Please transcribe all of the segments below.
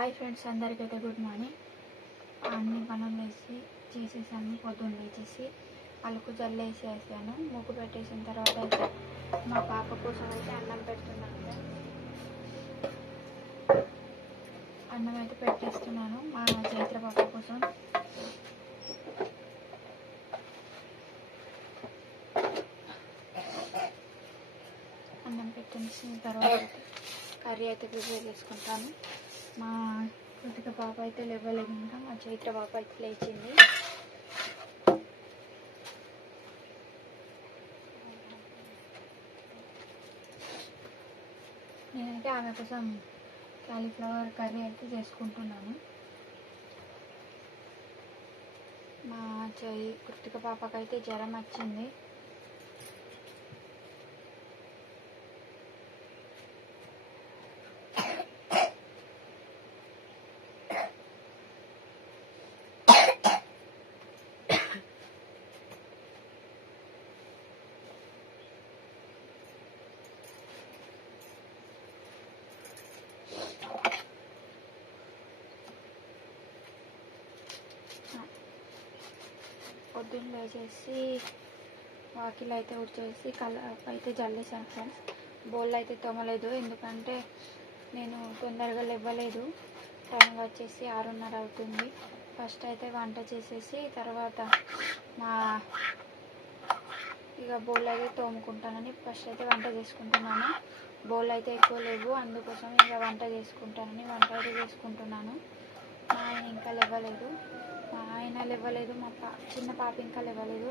Hi friends, అందరికైతే good morning. అన్ని పనులు చేసేసాను. పొద్దున్న లేచేసి అలుకు జల్లేసేసాను. ముగ్గు పెట్టేసిన తర్వాత అయితే మా పాప కోసం అయితే అన్నం పెడుతున్నాను. అన్నం అయితే పెట్టేస్తున్నాను మా చైత్ర పాప కోసం. అన్నం పెట్టేసిన తర్వాత కర్రీ అయితే ప్రిపేర్ చేసుకుంటాను. మా కృతిక పాప అయితే లేవలేదు, ఇంకా మా చైత్ర పాప అయితే లేచింది. నేనైతే ఆమె కోసం కాలీఫ్లవర్ కర్రీ అయితే చేసుకుంటున్నాను. మా కృతిక పాపకైతే జ్వరం వచ్చింది. పొద్దున్న లేచేసి వాకిలు అయితే ఉడిచేసి కలర్ అయితే జల్లేసాను ఫ్రెండ్స్. బోళ్ళు అయితే తోమలేదు, ఎందుకంటే నేను తొందరగా లేవలేదు. టైం వచ్చేసి 6:30 అవుతుంది. ఫస్ట్ అయితే వంట చేసేసి తర్వాత ఇక బోళ్ళు అయితే తోముకుంటానని ఫస్ట్ అయితే వంట చేసుకుంటున్నాను. బోళ్ళు అయితే ఎక్కువ లేవు, అందుకోసం ఇక వంట చేసుకుంటానని వంట అయితే చేసుకుంటున్నాను. మా ఆయన ఇంకా లేవలేదు, మా చిన్న పాప ఇంకా లేవలేదు.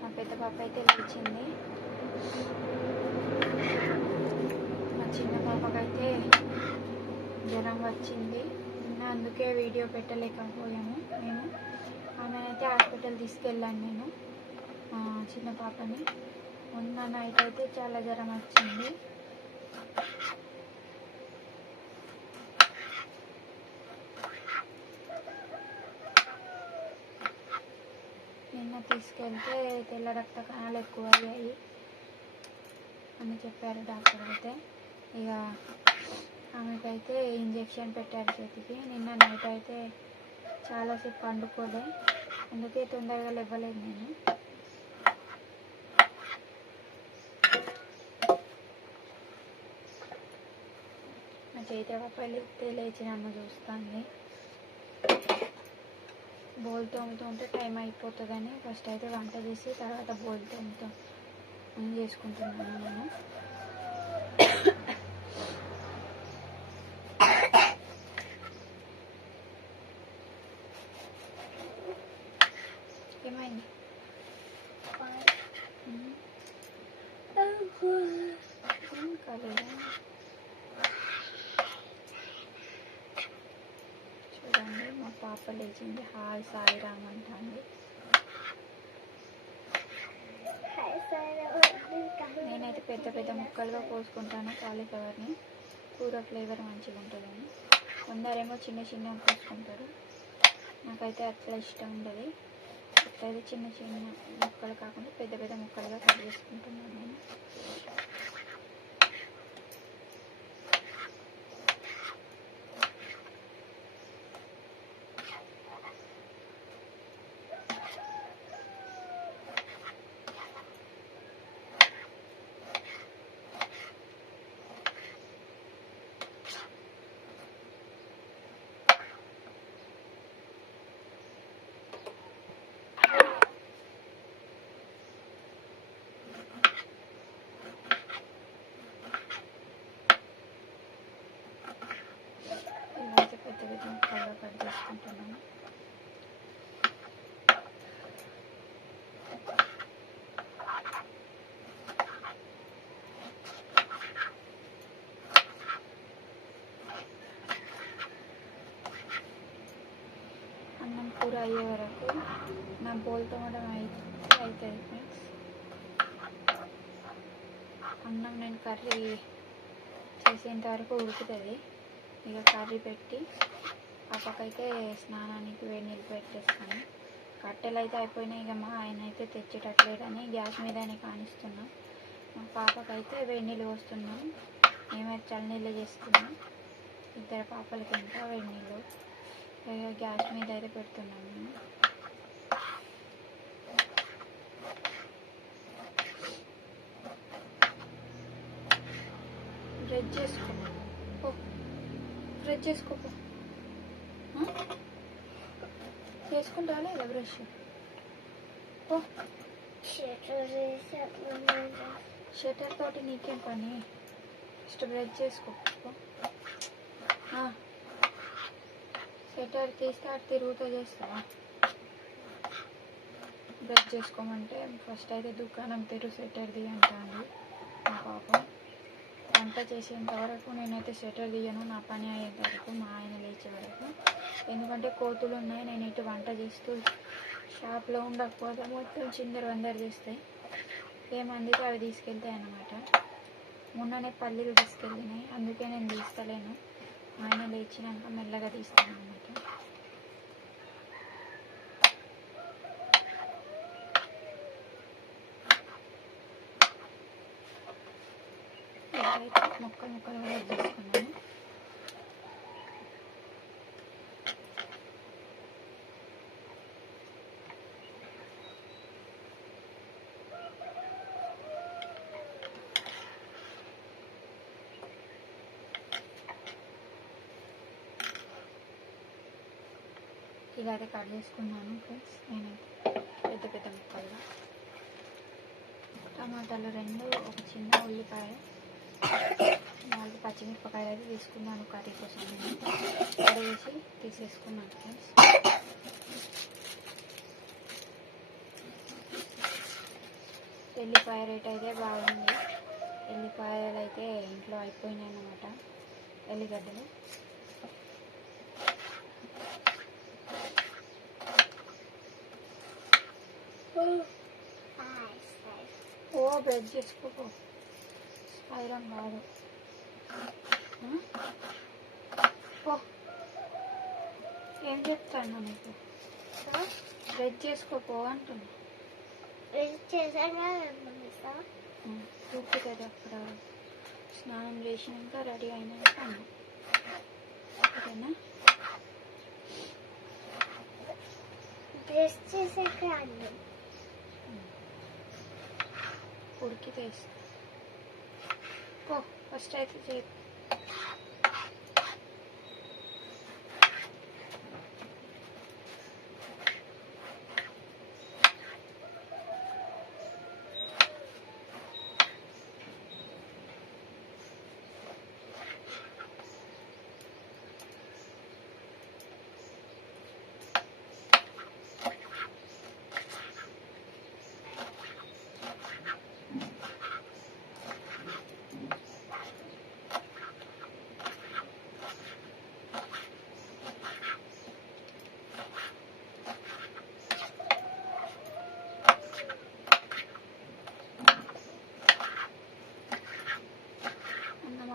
మా పెద్ద పాప అయితే లేచింది. మా చిన్న పాపకైతే జ్వరం వచ్చింది. అందుకే వీడియో పెట్టలేకపోయాము మేము. ఆమెనైతే హాస్పిటల్ తీసుకెళ్ళాను నేను, చిన్న పాపని. మొన్న నైట్ అయితే చాలా జ్వరం వచ్చింది. నిన్న తీసుకెళ్తే తెల్ల రక్త కణాలు ఎక్కువ అయ్యాయి అని చెప్పారు డాక్టర్ అయితే. ఇక ఆమెకైతే ఇంజెక్షన్ పెట్టారు చేతికి. నిన్న నైట్ అయితే చాలాసేపు పండుకోలే, అందుకే తొందరగా లేవలేదు నేను. నా చైత్ర పాప లేచిన అమ్మ చూస్తాను. బోల్ తోముతుంటే టైం అయిపోతుందని ఫస్ట్ అయితే వంట చేసి తర్వాత బోల్ తోముతాం అని చేసుకుంటున్నాను నేను. ఏమైంది? కాలేదా? చూడండి, మా పాప లేచింది. హాయ్ సాయిరామ్ అంటుంది. నేనైతే పెద్ద పెద్ద ముక్కలుగా కోసుకుంటాను కాలీఫ్లవర్ని, కూర ఫ్లేవర్ మంచిగా ఉంటుందని. కొందరేమో చిన్న చిన్న కోసుకుంటారు, నాకైతే అట్లా ఇష్టం ఉండదు. అట్లయితే చిన్న చిన్న ముక్కలు కాకుండా పెద్ద పెద్ద ముక్కలుగా కట్ చేసుకుంటున్నాను నేను. పెద్ద పెద్ద ముక్కలుగా కట్ చేసుకుంటున్నాను. అన్నం కూర అయ్యే వరకు నా బోల్ తోమడం అవుతుంది ఫ్రెండ్స్. అన్నం నేను కర్రీ చేసేంత వరకు ఉడుకుతుంది. ఇక కర్రీ పెట్టి పాపకైతే స్నానానికి వేడి నీళ్ళు పెట్టేస్తాను. కట్టెలు అయితే అయిపోయినాయి. ఇక మా ఆయన అయితే తెచ్చేటట్లేదని గ్యాస్ మీదనే కానిస్తున్నాం. మా పాపకైతే వేడి నీళ్ళు పోస్తున్నాం, మేమైతే చల్ల నీళ్ళు చేస్తున్నాం. ఇద్దరు పాపలకి ఇంకా వేడి నీళ్ళు. గ్యాస్ మీద అయితే పెడుతున్నాను నేను. బ్రష్ చేసుకో, బ్రష్ చేసుకోపో. చేసుకుంటా లేదా బ్రష్? షటర్ తోటి నీకేం పని? ఫస్ట్ బ్రష్ చేసుకో. షటర్ తీస్తే అటు తిరుగుతూ చేస్తావా? బ్రష్ చేసుకోమంటే ఫస్ట్ అయితే దుకాణం తెరు షటర్ అంటాను మా పాప. వంట చేసేంత వరకు నేనైతే షటర్ తీయను, నా పని అయ్యేంత వరకు, మా ఆయన లేచే వరకు. ఎందుకంటే కోతులు ఉన్నాయి, నేను ఇటు వంట చేస్తూ షాప్లో ఉండకపోతే మొత్తం చిందరు వందరు చేస్తాయి. ఏమందికి అవి తీసుకెళ్తాయి అన్నమాట. మొన్ననే పల్లీలు తీసుకెళ్ళినాయి, అందుకే నేను తీస్తలేను. ఆయన లేచినాక మెల్లగా తీస్తాను అన్నమాట. ముక్కలు ముక్కలు కూడా తీసుకున్నాను. ఇలా అయితే కట్ చేసుకున్నాను ఫ్రెండ్స్. నేనైతే పెద్ద పెద్ద ముక్కలుగా టమాటాలు 2, ఒక చిన్న ఉల్లిపాయ, 4 పచ్చిమిరపకాయలు అయితే తీసుకున్నాను కర్రీ కోసం. నేను కర్రీ వేసి తీసేసుకున్నాను ఫ్రెండ్స్. ఎల్లిపాయ రేట్ అయితే బాగుంది. ఎల్లిపాయలు అయితే ఇంట్లో అయిపోయినాయి అన్నమాట. ఎల్లిగడ్డలు బ్రష్ చేసుకో, ఐరన్ కాదు. ఏం చెప్తాను నీకు? బ్రష్ చేసుకోపో అంటున్నా. చూపుతుంది అప్పుడు స్నానం చేసినాక రెడీ అయినాక ఓకేనా? బ్రష్ చేసాక అన్నం ఉడికి తీస్తా. ఫస్ట్ అయితే చేయి.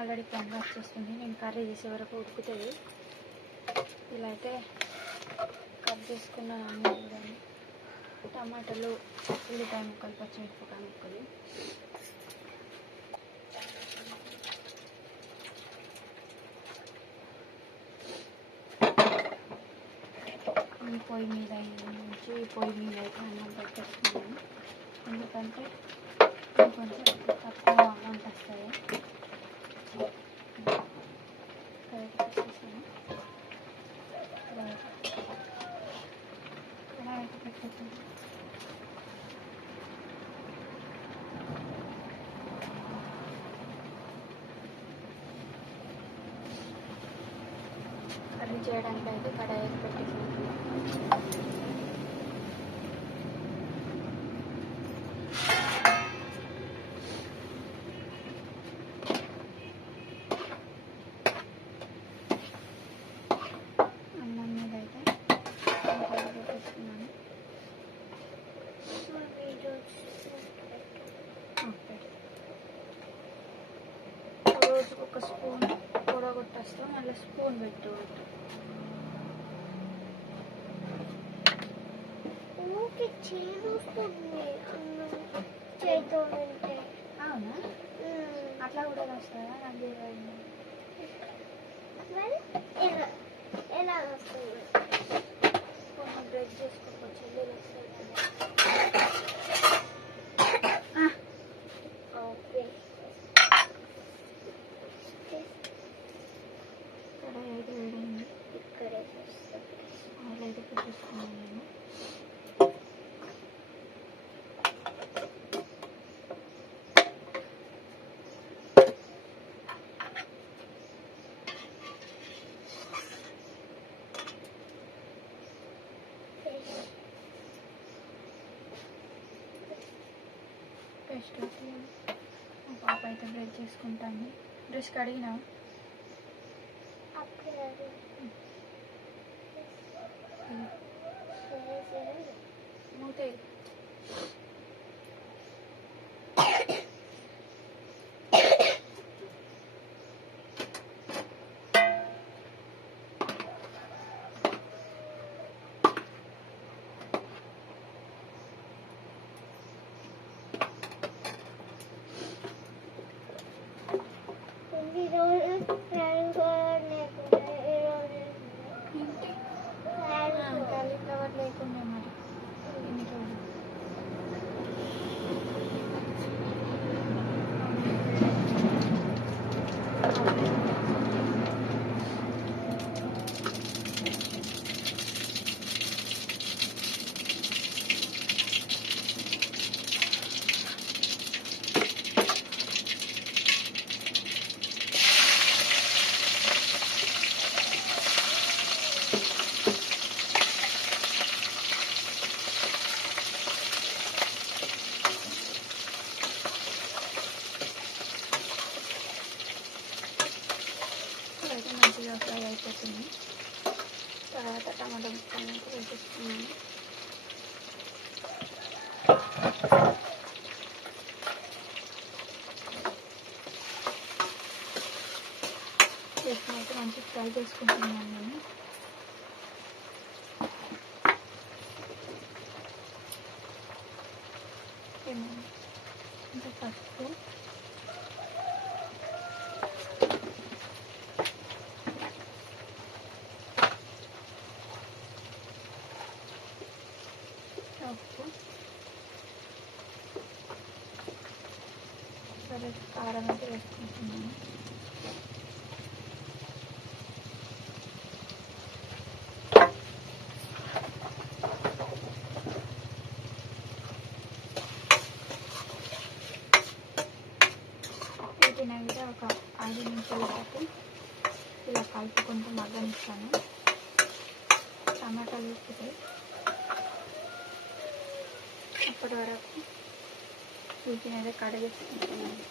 ఆల్రెడీ పొంగ వచ్చేస్తుంది. నేను కర్రీ చేసే వరకు ఉడుకుతుంది. ఇలా అయితే కట్ చేసుకున్నాను అన్నీ కూడా. టమాటాలు, ఉల్లిపాయ ముక్కలు, పచ్చిమిరపకాయ ముక్కలు. ఈ పొయ్యి మీద నుంచి ఈ పొయ్యి మీద అయితే అన్నం పెట్టేస్తున్నాను. ఎందుకంటే కొంచెం తక్కువ వంట వస్తాయి. కర్రీ చేయడానికి అయితే కడాయి పెట్టేసాను. అన్నం మీద అయితే పెట్టేసుకున్నాను. రోజుకు ఒక స్పూన్ కూడగొట్టేస్తా, మళ్ళీ స్పూన్ పెట్టు. అవునా? అట్లా కూడా వస్తుందా? నాకు మరి ఎలా వస్తుంది? కొంచెం బ్రష్ చేసుకోవచ్చు, చెల్లెలు వస్తుంది కదా. ఓకే. కడాయి అయితే వేడైంది. ఇక్కడే ఆయిల్ అయితే పెట్టేసుకున్నాను నేను. పేస్ట్ అయితే మా పాప అయితే బ్రష్ చేసుకుంటాను. బ్రష్ కడిగినా అప్పుడు మూతే ఈరోజు ఫ్రైడ్ కూడా లేకుండా ఈరోజు కాలీఫ్లవర్ లేకుండా మరి ఎన్ని రోజులు. అయితే మంచిగా ఫ్రై అయిపోతుంది. తర్వాత టమాటా ముక్కలు అయితే వేసేసుకున్నాను. వేసుకుని అయితే మంచిగా ఫ్రై చేసుకుంటున్నాను నేను. ఇంకా పసుపు, ఉప్పు, సరే కారం అయితే వేసుకుంటున్నాను. వీటిని అయితే ఒక 5 నిమిషాల పాటు ఇలా కలుపుకుంటూ మగ్గనిస్తాను. టమాటాలు వేసుకుంటే అప్పటి వరకు వీటిని అయితే కడిగేసుకుంటున్నాను.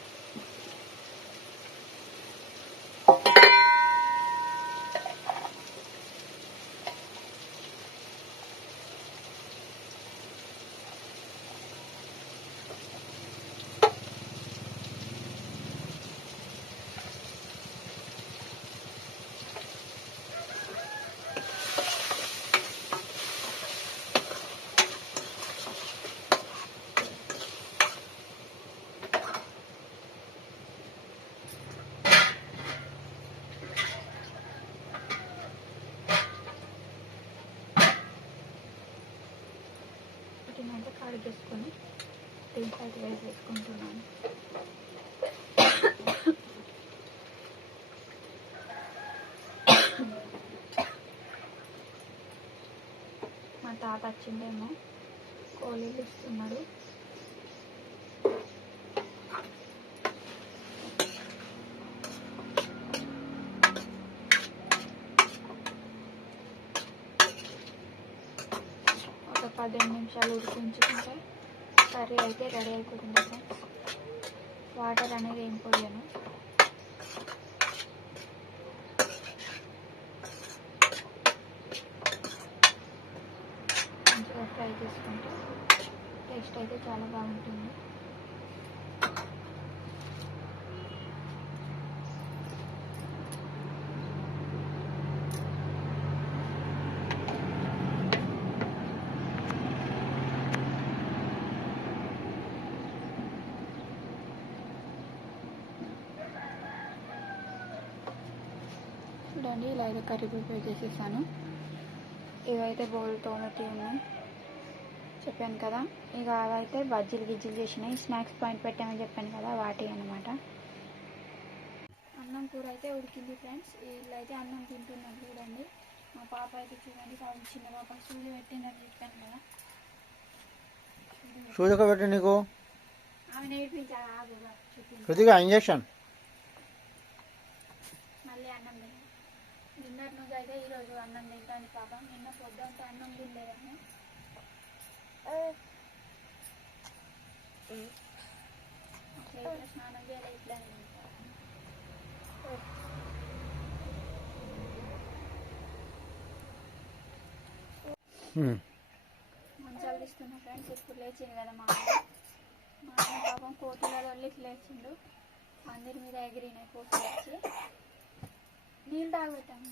వీటిని అయితే కడిగేసుకొని దీంట్లో అయితే వేసేసుకుంటున్నాను. మా తాత వచ్చిండేమో కోలీలు ఇస్తున్నాడు. ఒక 15 నిమిషాలు ఉడికించుకుంటే కర్రీ అయితే రెడీ అయిపోతుంది. వాటర్ అనేది ఏం పోయాను. మంచిగా ఫ్రై చేసుకుంటే టేస్ట్ అయితే చాలా బాగుంటుంది. చూడండి ఇలా అయితే కర్రీ ప్రిపేర్ చేసేసాను. ఇవైతే బౌల్ తోమతి ఉన్నాయి చెప్పాను కదా. ఇక అవైతే బజ్జీలు గిజ్జీలు చేసినాయి. స్నాక్స్ పాయింట్ పెట్టామని చెప్పాను కదా, వాటి అన్నమాట. అన్నం కూర అయితే ఉడికింది ఫ్రెండ్స్. వీళ్ళైతే అన్నం తింటున్నారు చూడండి. మా పాప అయితే చూడండి, చిన్న పాప సూది పెట్టిందని చెప్పాను కదా. సూదిక పెట్టి నీకు ఆమె నేర్పించా కొద్దిగా ఇంజక్షన్. మళ్ళీ అన్నం తిన్నాను. నిన్నటి నుంచి అయితే ఈరోజు అన్నం తింటాను పాప. నిన్న పొద్దుంటే అన్నం తినలేదని అట్లా ఇట్లా స్నానం చేయాలి ఇట్లా మంచాలు తీస్తున్నా ఫ్రెండ్స్. ఇప్పుడు లేచిండు కదా మా ఆయన పాపం కోతులలో ఇట్లా లేచిండు. అందరి మీద ఎగిరినాయి కోతులు వచ్చి. నీళ్ళు తాగబెట్టాము.